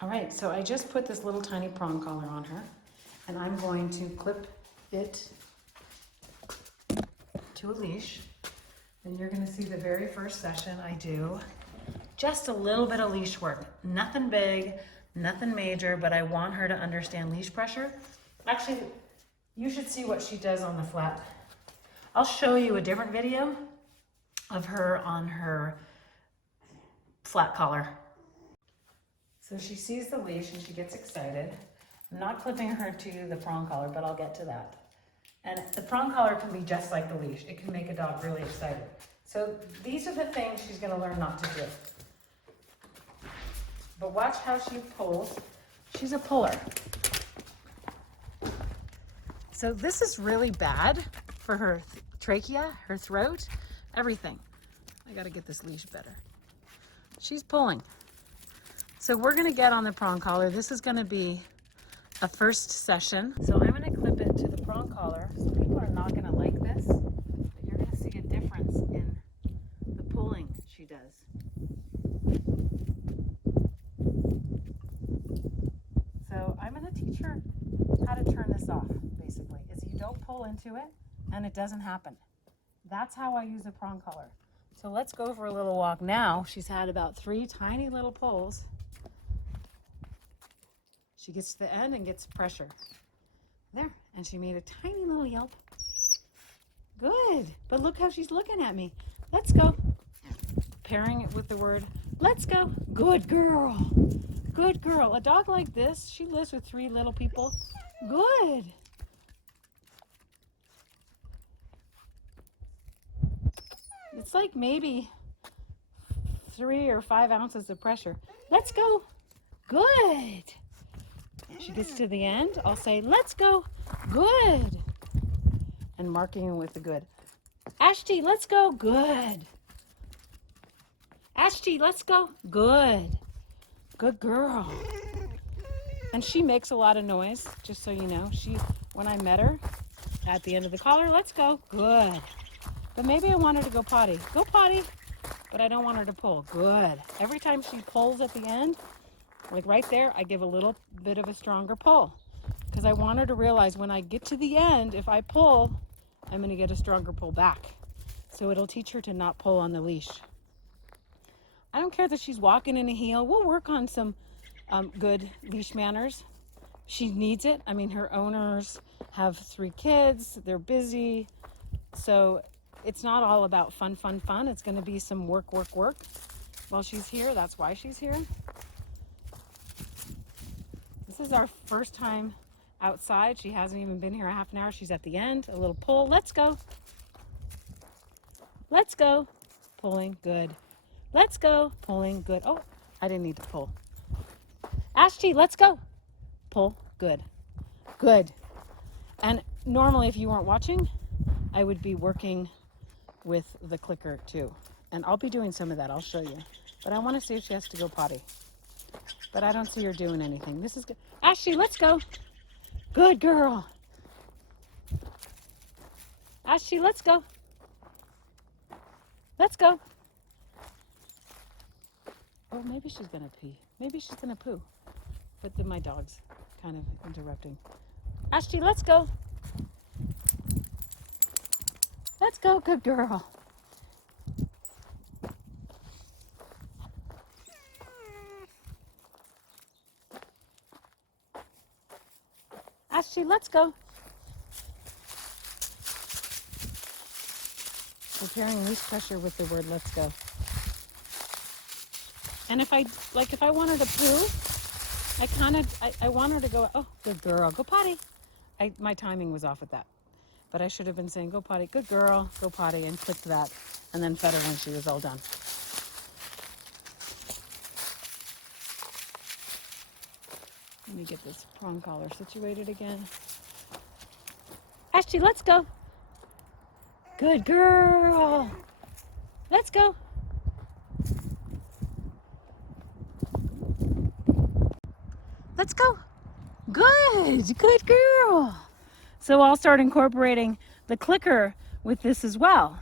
All right, so I just put this little tiny prong collar on her, and I'm going to clip it to a leash. And you're gonna see the very first session I do just a little bit of leash work. Nothing big, nothing major, but I want her to understand leash pressure. Actually, you should see what she does on the flat. I'll show you a different video of her on her flat collar. So she sees the leash and she gets excited. I'm not clipping her to the prong collar, but I'll get to that. And the prong collar can be just like the leash. It can make a dog really excited. So these are the things she's gonna learn not to do. But watch how she pulls. She's a puller. So this is really bad for her trachea, her throat, everything. I gotta get this leash better. She's pulling. So we're gonna get on the prong collar. This is gonna be a first session. So I'm gonna clip it to the prong collar. Some people are not gonna like this, but you're gonna see a difference in the pulling she does. So I'm gonna teach her how to turn this off, basically, is you don't pull into it and it doesn't happen. That's how I use a prong collar. So let's go for a little walk now. She's had about 3 tiny little pulls. She gets to the end and gets pressure. There, and she made a tiny little yelp. Good, but look how she's looking at me. Let's go. Pairing it with the word, let's go. Good girl, good girl. A dog like this, she lives with 3 little people. Good. It's like maybe 3 or 5 ounces of pressure. Let's go. Good. She gets to the end, I'll say, let's go. Good. And marking her with the good. Ashti, let's go. Good. Ashti, let's go. Good. Good girl. And she makes a lot of noise, just so you know. When I met her at the end of the collar, let's go. Good. But maybe I want her to go potty. Go potty. But I don't want her to pull. Good. Every time she pulls at the end, like right there, I give a little bit of a stronger pull because I want her to realize when I get to the end, if I pull, I'm going to get a stronger pull back. So it'll teach her to not pull on the leash. I don't care that she's walking in a heel. We'll work on some good leash manners. She needs it. I mean, her owners have 3 kids. They're busy. So it's not all about fun, fun, fun. It's going to be some work, work, work while she's here. That's why she's here. This is our first time outside. She hasn't even been here a half an hour. She's at the end. A little pull. Let's go. Let's go. Pulling. Good. Let's go. Pulling. Good. Oh, I didn't need to pull. Ashti, let's go. Pull. Good. Good. And normally, if you weren't watching, I would be working with the clicker too. And I'll be doing some of that. I'll show you. But I want to see if she has to go potty. But I don't see her doing anything. This is good. Ashti, let's go. Good girl. Ashti, let's go. Let's go. Oh, maybe she's going to pee. Maybe she's going to poo. But then my dog's kind of interrupting. Ashti, let's go. Let's go, good girl. Ashti, let's go. We're pairing leash pressure with the word let's go. And if I want her to poo, I want her to go, oh, good girl, go potty. My timing was off with that. But I should have been saying, go potty, good girl, go potty, and click that, and then fed her when she was all done. Let me get this prong collar situated again. Ashti, let's go. Good girl. Let's go. Let's go. Good, good girl. So I'll start incorporating the clicker with this as well.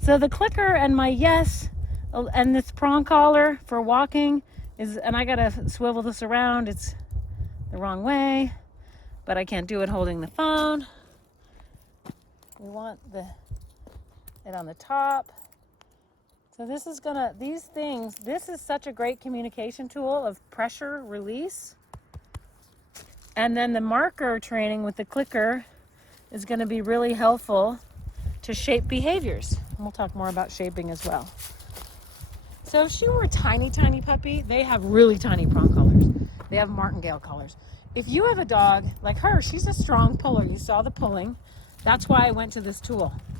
So the clicker and my yes and this prong collar for walking and I gotta swivel this around. It's the wrong way, but I can't do it holding the phone. We want it on the top. So this is this is such a great communication tool of pressure release. And then the marker training with the clicker is gonna be really helpful to shape behaviors. And we'll talk more about shaping as well. So if she were a tiny, tiny puppy, they have really tiny prong collars. They have martingale collars. If you have a dog like her, she's a strong puller. You saw the pulling. That's why I went to this tool.